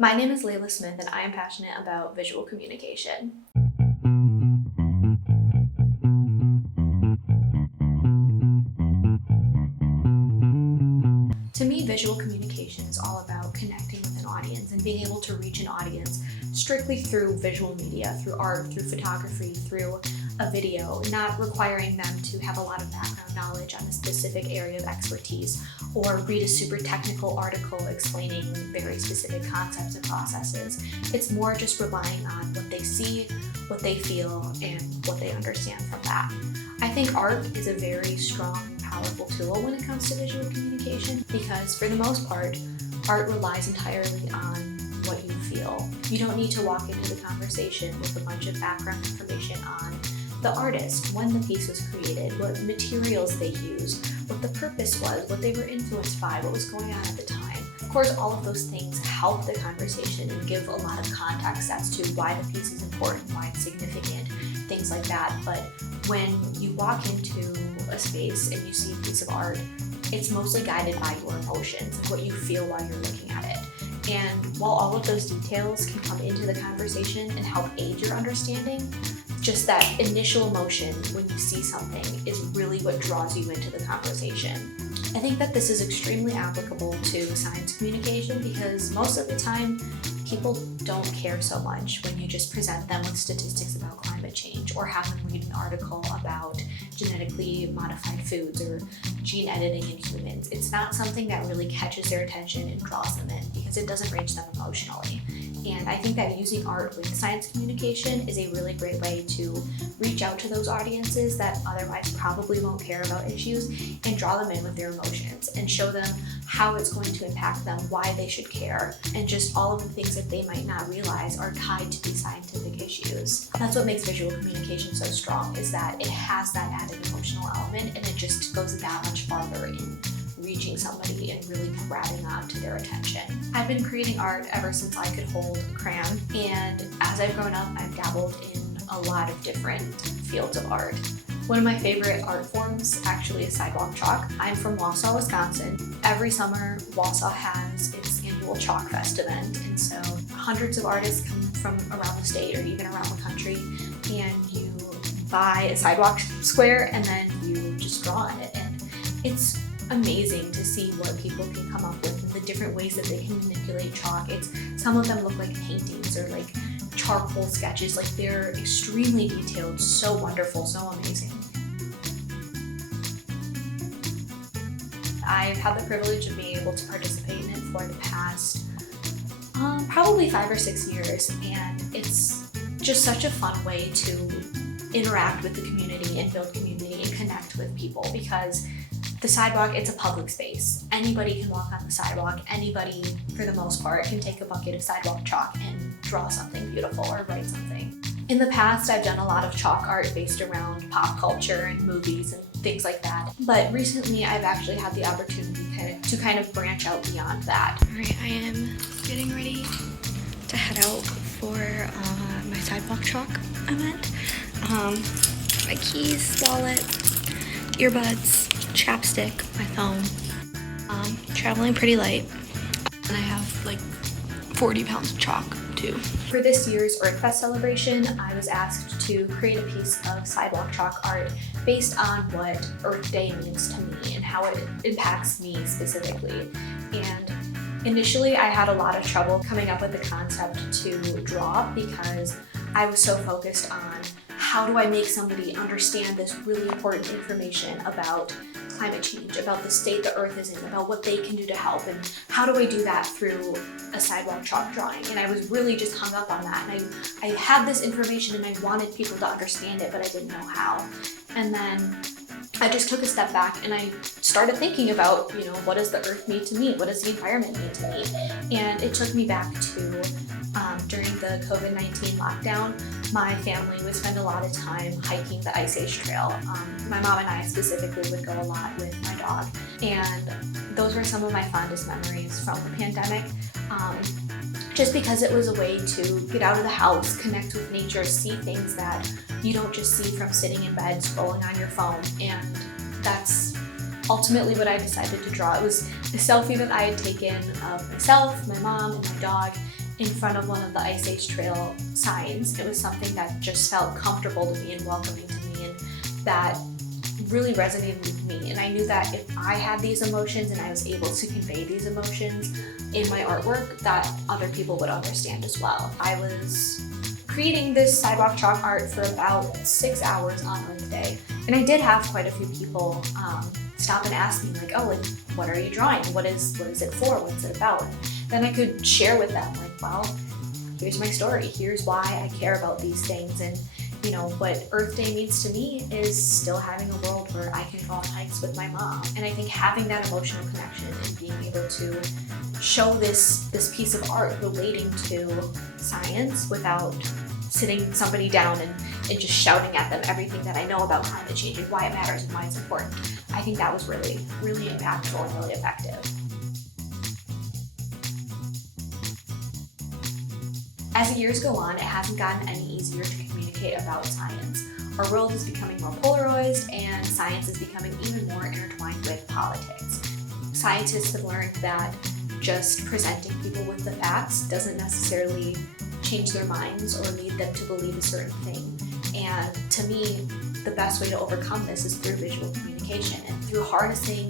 My name is Laila Smith and I am passionate about visual communication. To me, visual communication is all about connecting with an audience and being able to reach an audience strictly through visual media, through art, through photography, through a video, not requiring them to have a lot of background knowledge on a specific area of expertise or read a super technical article explaining very specific concepts and processes. It's more just relying on what they see, what they feel, and what they understand from that. I think art is a very strong, powerful tool when it comes to visual communication because for the most part, art relies entirely on what you feel. You don't need to walk into the conversation with a bunch of background information on the artist, when the piece was created, what materials they used, what the purpose was, what they were influenced by, what was going on at the time. Of course, all of those things help the conversation and give a lot of context as to why the piece is important, why it's significant, things like that. But when you walk into a space and you see a piece of art, it's mostly guided by your emotions and what you feel while you're looking at it. And while all of those details can come into the conversation and help aid your understanding, just that initial emotion when you see something is really what draws you into the conversation. I think that this is extremely applicable to science communication because most of the time, people don't care so much when you just present them with statistics about climate change or have them read an article about genetically modified foods or gene editing in humans. It's not something that really catches their attention and draws them in because it doesn't reach them emotionally. And I think that using art with science communication is a really great way to reach out to those audiences that otherwise probably won't care about issues and draw them in with their emotions and show them how it's going to impact them, why they should care, and just all of the things that they might not realize are tied to these scientific issues. That's what makes visual communication so strong, is that it has that added emotional element and it just goes that much farther in reaching somebody and really grabbing onto their attention. I've been creating art ever since I could hold a crayon, and as I've grown up, I've dabbled in a lot of different fields of art. One of my favorite art forms actually is sidewalk chalk. I'm from Wausau, Wisconsin. Every summer, Wausau has its annual Chalk Fest event, and so hundreds of artists come from around the state or even around the country, and you buy a sidewalk square and then you just draw on it. And it's amazing to see what people can come up with and the different ways that they can manipulate chalk. Some of them look like paintings or like charcoal sketches. Like, they're extremely detailed, so wonderful, so amazing. I've had the privilege of being able to participate in it for the past probably 5 or 6 years, and it's just such a fun way to interact with the community and build community and connect with people because the sidewalk, it's a public space. Anybody can walk on the sidewalk. Anybody, for the most part, can take a bucket of sidewalk chalk and draw something beautiful or write something. In the past, I've done a lot of chalk art based around pop culture and movies and things like that. But recently, I've actually had the opportunity to kind of branch out beyond that. All right, I am getting ready to head out for my sidewalk chalk event. My keys, wallet, earbuds, chapstick, my phone. Traveling pretty light, and I have like 40 pounds of chalk too. For this year's Earthfest celebration, I was asked to create a piece of sidewalk chalk art based on what Earth Day means to me and how it impacts me specifically. And initially, I had a lot of trouble coming up with the concept to draw because I was so focused on how do I make somebody understand this really important information about climate change, about the state the Earth is in, about what they can do to help, and how do I do that through a sidewalk chalk drawing? And I was really just hung up on that. And I had this information and I wanted people to understand it, but I didn't know how. And then I just took a step back and I started thinking about, what does the Earth mean to me? What does the environment mean to me? And it took me back to during the COVID-19 lockdown, my family would spend a lot of time hiking the Ice Age Trail. My mom and I specifically would go a lot with my dog, and those were some of my fondest memories from the pandemic. Just because it was a way to get out of the house, connect with nature, see things that you don't just see from sitting in bed scrolling on your phone, and that's ultimately what I decided to draw. It was a selfie that I had taken of myself, my mom, and my dog, in front of one of the Ice Age Trail signs. It was something that just felt comfortable to me and welcoming to me, and that really resonated with me. And I knew that if I had these emotions and I was able to convey these emotions in my artwork, that other people would understand as well. I was creating this sidewalk chalk art for about 6 hours on Earth Day. And I did have quite a few people stop and ask me like, oh, like, what are you drawing? What is it for? What's it about? And then I could share with them like, well, here's my story. Here's why I care about these things. And you know, what Earth Day means to me is still having a world where I can go on hikes with my mom. And I think having that emotional connection and being able to show this piece of art relating to science without sitting somebody down and just shouting at them everything that I know about climate change and why it matters and why it's important. I think that was really, really impactful and really effective. As the years go on, it hasn't gotten any easier to communicate about science. Our world is becoming more polarized, and science is becoming even more intertwined with politics. Scientists have learned that just presenting people with the facts doesn't necessarily change their minds or lead them to believe a certain thing. And to me, the best way to overcome this is through visual communication and through harnessing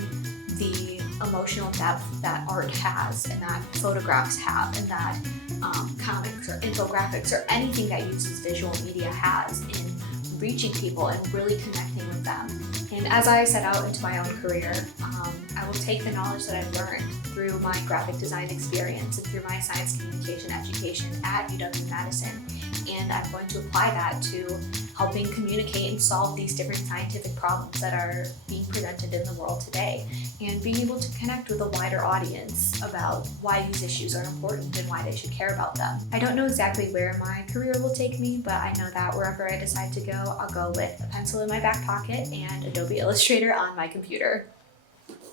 the emotional depth that art has and that photographs have and that comics or infographics or anything that uses visual media has in reaching people and really connecting with them. And as I set out into my own career, I will take the knowledge that I've learned through my graphic design experience and through my science communication education at UW-Madison, and I'm going to apply that to helping communicate and solve these different scientific problems that are being presented in the world today, and being able to connect with a wider audience about why these issues are important and why they should care about them. I don't know exactly where my career will take me, but I know that wherever I decide to go, I'll go with a pencil in my back pocket and Adobe Illustrator on my computer.